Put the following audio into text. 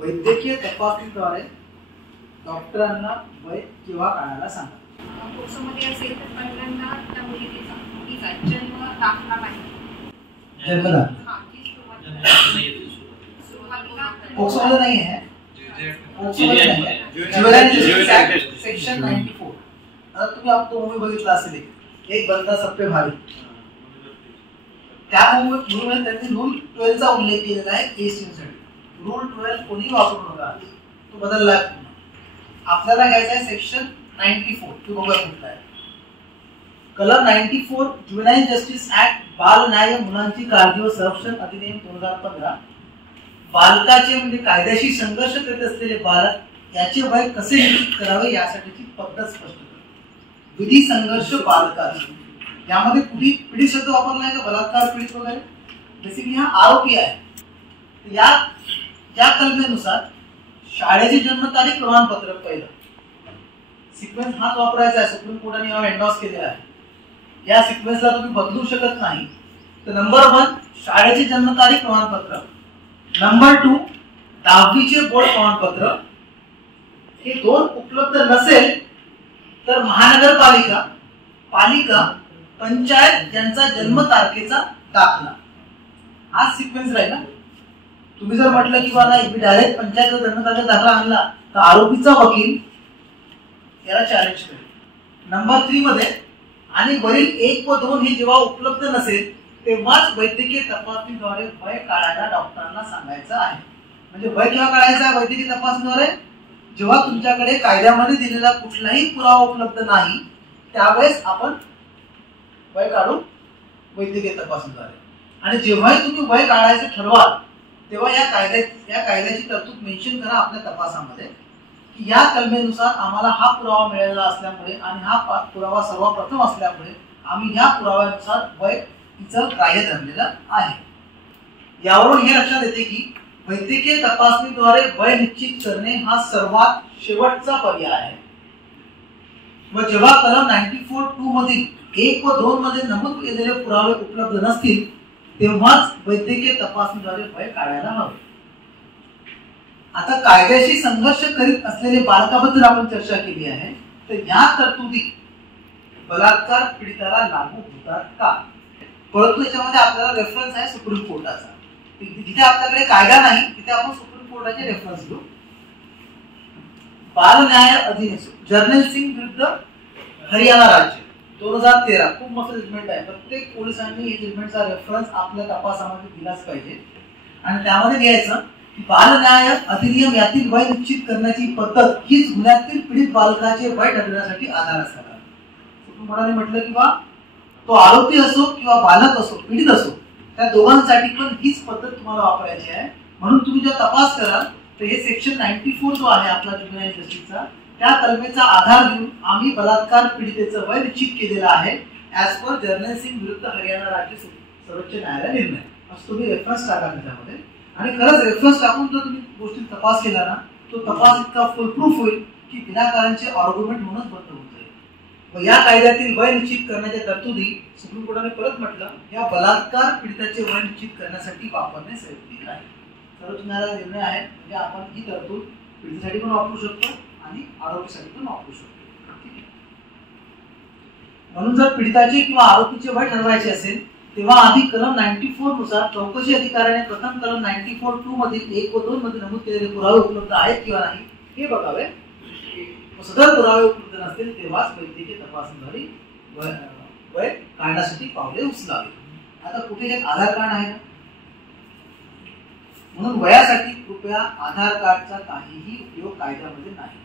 वैद्यकीय तपासणीद्वारे डॉक्टरांना वय केव्हा काढायला सांगा. पोक्सोमध्ये असेल तर पहिल्यांदा त्या मुलीचा जन्म दाखला पाहिजे. जन्मदाखला पोक्सोमध्ये नाही आहे. सेक्शन 94. आता तुम्ही आपला मूवी बघितला असेल एक बंदा सप्पे भावी. त्या मूवीमध्ये त्यांनी रूल 12 चा उल्लेख केलेला आहे केस साठी. रूल 12 कोणी वापरू नका, तो बदलला आहे. आपल्याला घ्यायचा आहे सेक्शन 94. तो बघा कुठला आहे. कलम 94 ज्युव्हेनाइल जस्टिस ऍक्ट बाल न्याय मुलांची काळजी व संरक्षण अधिनियम 2015. बालकाचे म्हणजे कायद्याशी संघर्ष करीत असलेले बालक याचे वय कसे निश्चित करावे यासाठीची पद्धत स्पष्ट करते. विधी संघर्ष बालकाचे यामध्ये पीडित शब्द वापरला आहे का, बलात्कार पीडित वगैरे. बेसिकली हा आरोपी आहे. या कलमेनुसार शाळेची जन्मतारीख प्रमाणपत्र पहिलं सिक्वेन्स हाच वापरायचा आहे. सुप्रीम कोर्टाने हा एंडॉर्स केलेला आहे. या सिक्वेन्सला तुम्ही बदलू शकत नाही. तर नंबर 1 शाळेची जन्मतारीख प्रमाणपत्र, नंबर 2 10वीचे बोर्ड प्रमाणपत्र. हे दोन उपलब्ध नसेल तर महानगरपालिका, पालिका, पंचायत यांचा जन्मतारखेचा दाखला. हा सिक्वेन्स राहिला. तुम्ही जर म्हटलं की बाबा मी डायरेक्ट पंचायतचा जन्मतारखेचा दाखला आणला तर आरोपीचा वकील याला चॅलेंज करेल. नंबर 3 मध्ये आणि वरील 1 व 2 हे जेव्हा उपलब्ध नसेल तेव्हाच वैद्यकीय तपासणीद्वारे वय काढायला डॉक्टरांना सांगायचं आहे. म्हणजे वय केव्हा काढायचं आहे वैद्यकीय तपासणीद्वारे? जेव्हा तुमच्याकडे कायद्यामध्ये दिलेला कुठलाही पुरावा उपलब्ध नाही त्यावेळेस आपण वय काढू वैद्यकीय तपासणीद्वारे. आणि जेव्हाही तुम्ही वय काढायचं ठरवाल तेव्हा या कायद्याची तरतूद मेन्शन करा आपल्या तपासामध्ये की या कलमेनुसार आम्हाला हा पुरावा मिळालेला असल्यामुळे आणि हा पुरावा सर्वप्रथम असल्यामुळे आम्ही या पुराव्यानुसार वय तिचं ग्राह्य धरलेलं आहे. यावरून हे लक्षात येते की वैद्यकीय तपासणीद्वारे वय निश्चित करणे हा सर्वात शेवटचा पर्याय आहे. व जेव्हा कलम 94(2) मधील 1 व 2 मध्ये नमूद केलेले पुरावे उपलब्ध नसतील तेव्हाच वैद्यकीय तपासणीद्वारे वय काढायला हवे. आता कायद्याशी संघर्ष करीत असलेले बालकाबद्दल आपण चर्चा केली आहे. तर या तरतुदी बलात्कार पीडिताला लागू होतात का? परंतु याच्यामध्ये आपल्याला रेफरन्स आहे सुप्रीम कोर्टाचा. जिथे आपल्याकडे कायदा नाही तिथे आपण सुप्रीम कोर्टाचे रेफरन्स घेऊ. बाल न्याय अधिनियम जर्नल सिंग विरुद्ध हरियाणा राज्य 2013 खूप मस्त जजमेंट आहे. प्रत्येक पोलिसांनी हे जजमेंटचा रेफरन्स आपल्या तपासामध्ये दिलाच पाहिजे. आणि त्यामध्ये लिहायचं की बाल न्याय अधिनियम यातील वय निश्चित करण्याची पद्धत हीच गुन्ह्यातील पीडित बालकाचे वय ठरविण्यासाठी आधार असावा. सुप्रीम कोर्टाने म्हटलं की बा तो आरोपी असो किंवा बालक असो पीडित असो त्या दोघांसाठी पण हीच पद्धत तुम्हाला वापरायची आहे. म्हणून तुम्ही जेव्हा तपास कराल तर हे सेक्शन 94 जो आहे आपला ज्युव्हेनाइल जस्टिसचा त्या कलमेचा आधार घेऊन आम्ही बलात्कार पीडितेचं वय निश्चित केलेलं आहे ऍज पर जर्नल सिंग विरुद्ध हरियाणा राज्य सर्वोच्च न्यायालय निर्णय. असं तुम्ही रेफरन्स टाका त्याच्यामध्ये. आणि खरंच रेफरन्स टाकून जर तुम्ही गोष्टी तपास केला ना तो तपास इतका फुल प्रूफ होईल की विनाकारांचे आर्ग्युमेंट म्हणूनच बंद होऊन जाईल. व या कायद्यातील वय निश्चित करण्याच्या तरतुदी सुप्रीम कोर्टाने परत म्हटलं या बलात्कार पीडिताचे वय निश्चित करण्यासाठी वापरणे संयुक्तिक आहे. सर्वोच्च न्यायालयाचा निर्णय आहे. म्हणजे आपण ही तरतूद पीडितेसाठी पण वापरू शकतो आणि आरोपीसाठी पण वापरू शकतो. ठीक आहे. म्हणून जर पीडिताचे किंवा आरोपीचे वय ठरवायचे असेल तेव्हा आधी कलम 94 नुसार चौकशी अधिकाऱ्याने प्रथम कलम 94(2) मधील 1 व 2 मध्ये नमूद केलेले पुरावे उपलब्ध आहेत किंवा नाही हे बघावे. सदर पुरावे उपलब्ध नसतील तेव्हाच वैद्यकीय तपासणीद्वारे वय काढण्यासाठी पावले उचलावे. आता कुठे एक आधार कार्ड आहे का? म्हणून वयासाठी कृपया आधार कार्डचा काहीही उपयोग कायद्यामध्ये नाही.